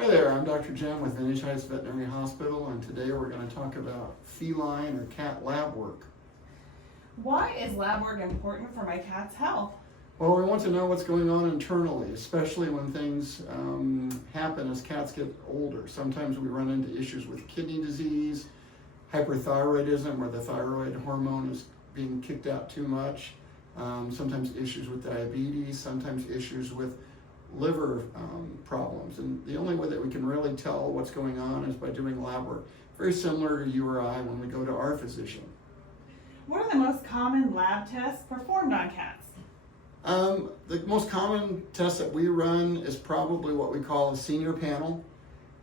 Hi there, I'm Dr. Jim with Vintage Heights Veterinary Hospital, and today we're going to talk about feline or cat lab work. Why is lab work important for my cat's health? Well, we want to know what's going on internally, especially when things happen as cats get older. Sometimes we run into issues with kidney disease, hyperthyroidism, where the thyroid hormone is being kicked out too much, sometimes issues with diabetes, sometimes issues with liver problems. And the only way that we can really tell what's going on is by doing lab work. Very similar to you or I when we go to our physician. What are the most common lab tests performed on cats? The most common test that we run is probably what we call a senior panel.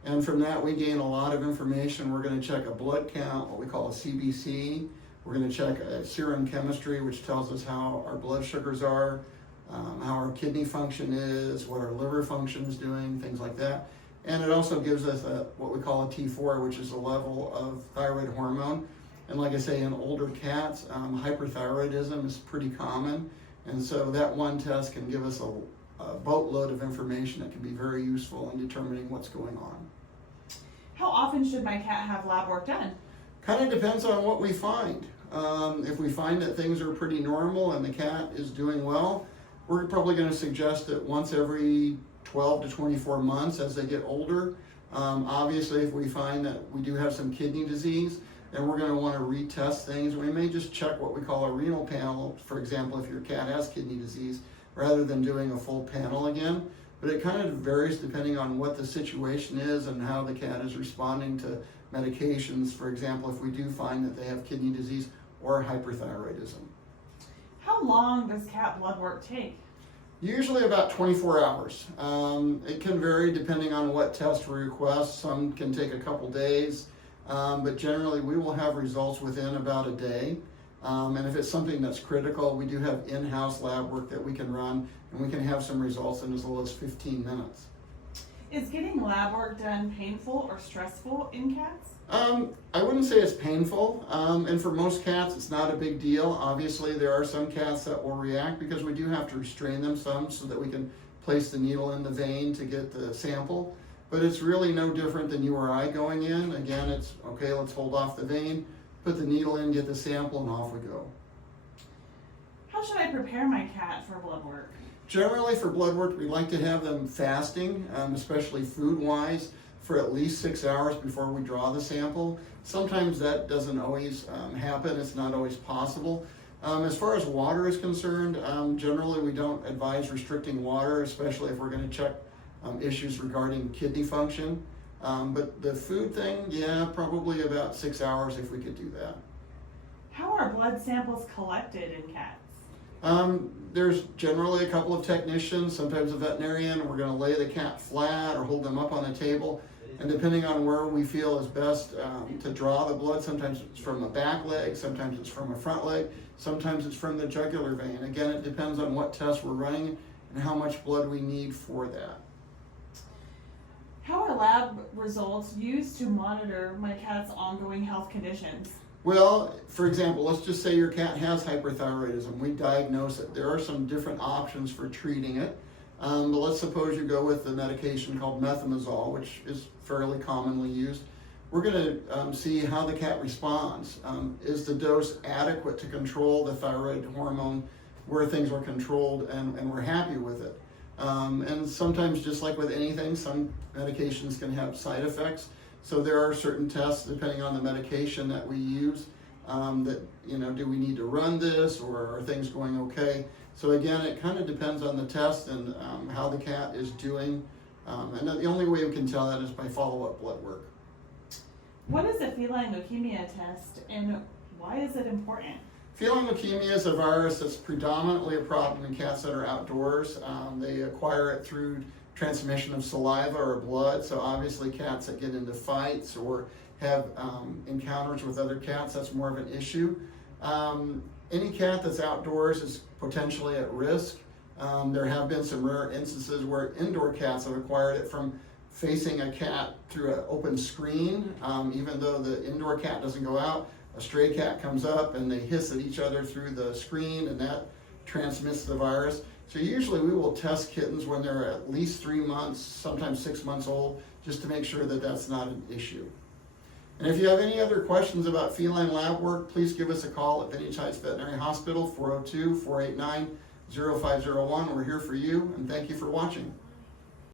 And from that we gain a lot of information. We're going to check a blood count, what we call a CBC. We're going to check a serum chemistry, which tells us how our blood sugars are, how our kidney function is, what our liver function is doing, things like that. And it also gives us what we call a T4, which is a level of thyroid hormone. And like I say, in older cats, hyperthyroidism is pretty common. And so that one test can give us a boatload of information that can be very useful in determining what's going on. How often should my cat have lab work done? Kind of depends on what we find. If we find that things are pretty normal and the cat is doing well, we're probably going to suggest that once every 12 to 24 months as they get older. Obviously, if we find that we do have some kidney disease, then we're going to want to retest things. We may just check what we call a renal panel, for example, if your cat has kidney disease, rather than doing a full panel again. But it kind of varies depending on what the situation is and how the cat is responding to medications. For example, if we do find that they have kidney disease or hyperthyroidism. How long does cat blood work take? Usually about 24 hours. It can vary depending on what test we request. Some can take a couple days, but generally we will have results within about a day. And if it's something that's critical, we do have in-house lab work that we can run, and we can have some results in as little as 15 minutes. Is getting lab work done painful or stressful in cats? I wouldn't say it's painful, and for most cats it's not a big deal. Obviously there are some cats that will react because we do have to restrain them some so that we can place the needle in the vein to get the sample. But it's really no different than you or I going in. Again, it's okay, let's hold off the vein, put the needle in, get the sample, and off we go. How should I prepare my cat for blood work? Generally for blood work, we like to have them fasting, especially food-wise, for at least 6 hours before we draw the sample. Sometimes that doesn't always happen. It's not always possible. As far as water is concerned, generally we don't advise restricting water, especially if we're going to check issues regarding kidney function. But the food thing, yeah, probably about 6 hours if we could do that. How are blood samples collected in cats? There's generally a couple of technicians, sometimes a veterinarian. We're going to lay the cat flat or hold them up on a table. And depending on where we feel is best to draw the blood, sometimes it's from a back leg, sometimes it's from a front leg, sometimes it's from the jugular vein. Again, it depends on what test we're running and how much blood we need for that. How are lab results used to monitor my cat's ongoing health conditions? Well, for example, let's just say your cat has hyperthyroidism. We diagnose it. There are some different options for treating it. But let's suppose you go with the medication called methimazole, which is fairly commonly used. We're going to see how the cat responds. Is the dose adequate to control the thyroid hormone where things are controlled and we're happy with it? And sometimes, just like with anything, some medications can have side effects. So there are certain tests, depending on the medication that we use, that, do we need to run this or are things going okay? So again, it kind of depends on the test and how the cat is doing. And the only way we can tell that is by follow-up blood work. What is a feline leukemia test and why is it important? Feline leukemia is a virus that's predominantly a problem in cats that are outdoors. They acquire it through transmission of saliva or blood. So obviously cats that get into fights or have encounters with other cats, that's more of an issue. Any cat that's outdoors is potentially at risk. There have been some rare instances where indoor cats have acquired it from facing a cat through an open screen. Even though the indoor cat doesn't go out, a stray cat comes up and they hiss at each other through the screen, and that transmits the virus. So usually we will test kittens when they're at least 3 months, sometimes 6 months old, just to make sure that that's not an issue. And if you have any other questions about feline lab work, please give us a call at Vintage Heights Veterinary Hospital, 402-489-0501. We're here for you, and thank you for watching.